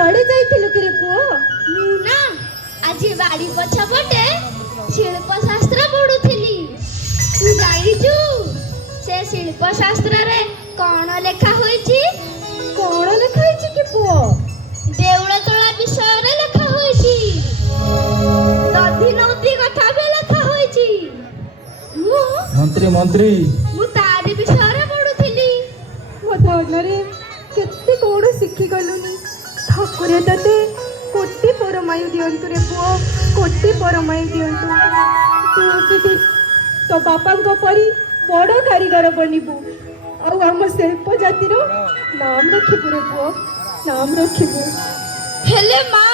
କୁଆଡ଼େ ଯାଇଥିଲୁ କି ରେ ପୁଅ? ମୁଁ ନା ଆଜି ବାଡ଼ି ପଛପଟେ ଶିଳ୍ପଶାସ୍ତ୍ର ପଢୁଥିଲି। ତୁ ଜାଣିଛୁ ସେ ଶିଳ୍ପଶାସ୍ତ୍ରରେ କ'ଣ ଲେଖା ହୋଇଛି? କ'ଣ ଲେଖା ହେଇଛି କି ପୁଅ? ଦେଉଳ ତୋଳା ବିଷୟରେ ଲେଖା ହୋଇଛି। ଦଧି ନଉତି କଥା ବି ଲେଖା ହୋଇଛି। ମୁଁ ତାରି ବିଷୟରେ ପଢୁଥିଲି। ମୋ ଧନରେ କେତେ କ'ଣ ଶିଖିଗଲୁନି। ଠାକୁରେ ତତେ କୋଟି ପରମାୟୁ ଦିଅନ୍ତୁ ରେ ପୁଅ, କୋଟି ପରମାୟୁ ଦିଅନ୍ତୁ। ତୁ ବି ତୋ ବାପାଙ୍କ ପରି ବଡ଼ କାରିଗର ବନିବୁ, ଆଉ ଆମ ଶିଳ୍ପ ଜାତିର ନାମ ରଖିବୁ ରେ ପୁଅ, ନାମ ରଖିବୁ। ହେଲେ ମା,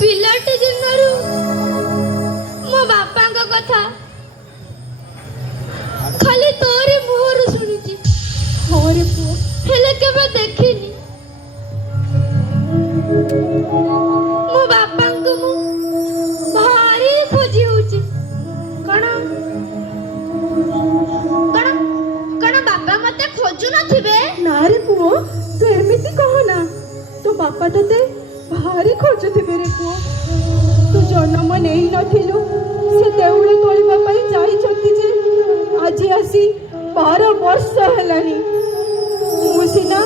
ପିଲାଟି ଦିନରୁ ମୋ ବାପାଙ୍କ କଥା ଖାଲି ତୋରି ମୁହଁରୁ ଶୁଣିଛି। ହଁ ରେ ପୁଅ, ହେଲେ କେବେ ଦେଖିନି। ମୋ ବାପାଙ୍କୁ ମୁଁ ଭାରି ଖୋଜି ହଉଛି। କଣ କଣ କଣ ବାପା ମତେ ଖୋଜୁ ନଥିବେ? ନା ରେ ପୁଅ, ତୁ ଏମିତି କହନା। ତୋ ବାପା ତତେ ଭାରି ଖୋଜୁଥିବେ ରେ ପୁଅ। ତୁ ଜନ୍ମ ନେଇ ନଥିଲୁ, ସେ ଦେଉଳ ତୋଳିବା ପାଇଁ ଯାଇଛନ୍ତି ଯେ ଆଜି ଆସି 12 ବର୍ଷ ହେଲାଣି। ମୁଁ ସିନା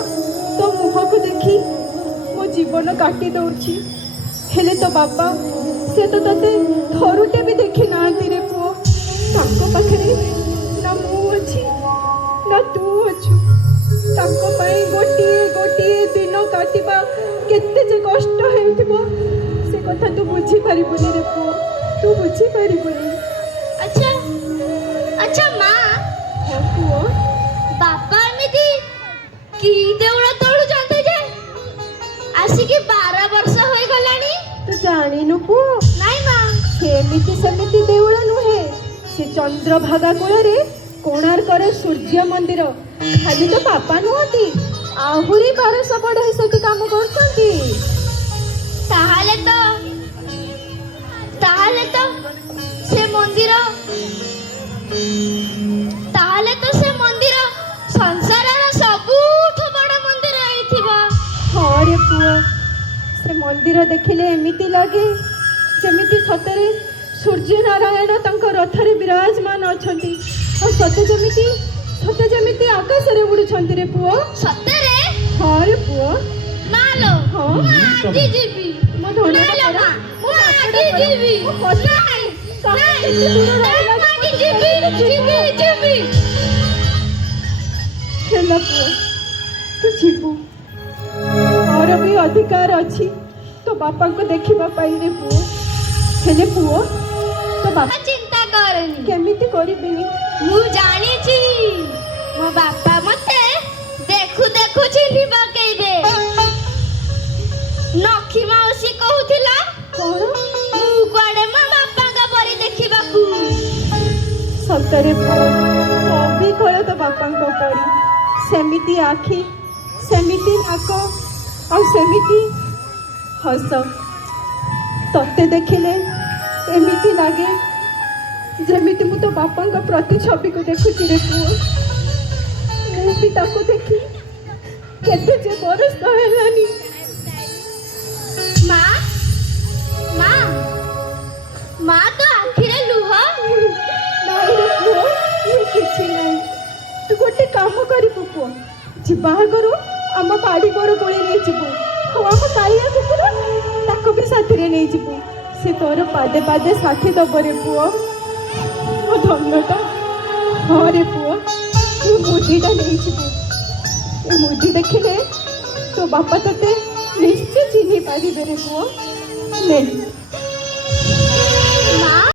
ତୋ ମୁହଁକୁ ଦେଖି ମୋ ଜୀବନ କାଟି ଦଉଛି, ହେଲେ ତୋ ବାପା ସେ ତ ତତେ ଥରୁଟେ ବି ଦେଖି ନାହାନ୍ତି ରେ ପୁଅ। ତାଙ୍କ ପାଖରେ ନା ମୁଁ ଅଛି ନା ତୁ ଅଛୁ। ତାଙ୍କ ପାଇଁ ଗୋଟିଏ ଗୋଟିଏ ଦିନ କାଟିବା କେତେ ଯେ କଷ୍ଟ ହେଉଥିବ, ସେ କଥା ତୁ ବୁଝିପାରିବୁନି ରେ ପୁଅ, ତୁ ବୁଝିପାରିବୁନି। ଆଚ୍ଛା ଆଚ୍ଛା ମା, ହଁ ପୁଅ, ବାପା ଏମିତି କି ଦେଉଳ ତୋଳୁଛନ୍ତି ଯେ ଆସିକି 12 ବର୍ଷ ହୋଇଗଲାଣି? ତୁ ଜାଣିନୁ ପୁଅ? ନାଇଁ ମା। ସେମିତି ଦେଉଳ ନୁହେଁ, ସେ ଚନ୍ଦ୍ରଭାଗା କୂଳରେ କୋଣାର୍କର ସୂର୍ଯ୍ୟ ମନ୍ଦିର। ଖାଲି ତ ବାପା ନୁହନ୍ତି, ଆହୁରି 1200 ବଢ଼େଇ ସେଠି କାମ କରୁଛନ୍ତି। ତାହେଲେ ତ ସେ ମନ୍ଦିର ସଂସାରର ସବୁଠୁ ବଡ଼ ମନ୍ଦିର ହେଇଥିବ। ହଁ ରେ ପୁଅ, ସେ ମନ୍ଦିର ଦେଖିଲେ ଏମିତି ଲାଗେ ଯେମିତି ସତରେ ସୂର୍ଯ୍ୟ ନାରାୟଣ ତାଙ୍କ ରଥରେ ବିରାଜମାନ ଅଛନ୍ତି, ଆଉ ସତେ ଯେମିତି ଆକାଶରେ ଉଡୁଛନ୍ତି ରେ ପୁଅ। ସତରେ? ହଁ ରେ ପୁଅ। ମାଲୋ, ହଁ। ମୁଁ ଆଜି ଯିବି। ମୋ ଧନ୍ୟ ମାଲୋ ମା, ମୁଁ ଆଜି ଯିବି। ଯିବି। ହେଲା ପୁଅ, ତୁ ଯିବୁ। ମୋର ବି ଅଧିକାର ଅଛି ତୋ ବାପାଙ୍କୁ ଦେଖିବା ପାଇଁ ରେ ପୁଅ। ହେଲେ ପୁଅ, ତୋ ବାପା ଚିନ୍ତା କରେନି। କେମିତି କରିବିନି? ମୁଁ ଜାଣିଛି, ମୋ ବାପା ମତେ ଦେଖୁ ଦେଖୁ ଚିହ୍ନି ପକେଇବେ। ନଖି ମାଉସୀ କହୁଥିଲା କଣ? ମୁଁ କୁଆଡେ ମୋ ବାପାଙ୍କ ପରି ଦେଖିବାକୁ। ସତରେ ପୁଅ, ଅବିକଳ ତୋ ବାପାଙ୍କ ପରି। ସେମିତି ଆଖି, ସେମିତି ନାକ, ଆଉ ସେମିତି ହସ। ତତେ ଦେଖିଲେ ଏମିତି ଲାଗେ ଯେମିତି ମୁଁ ତୋ ବାପାଙ୍କ ପ୍ରତିଛବିକୁ ଦେଖୁଛି ରେ ପୁଅ। ମୁଁ ବି ତାକୁ ଦେଖି କେତେ ଯେ ବର୍ଷ ହେଲାନି। ମା, ମା, ମା ତୋ ଆଖିରେ ଲୁହ? ନାଇଁ ରେ ପୁଅ, ଇଏ କିଛି ନାହିଁ। ତୁ ଗୋଟେ କାମ କରିବୁ ପୁଅ, ଯିବା ଆଗରୁ ଆମ ବାଡ଼ି ବର କୋଳି ନେଇଯିବୁ, ଆଉ ଆମ କାଳିଆ କୁକୁର ତାକୁ ବି ସାଥିରେ ନେଇଯିବୁ। ସେ ତୋର ପାଦେ ପାଦେ ସାଥି ଦବ ରେ ପୁଅ। ମୋ ଧନଟା। ହଁ ରେ ପୁଅ, ତୁ ମୁଦିଟା ନେଇଯିବୁ। ଏ ମୁଦି ଦେଖିଲେ ତୋ ବାପା ତତେ ନିଶ୍ଚୟ ଚିହ୍ନି ପାରିବେ ରେ ପୁଅ। ନେ।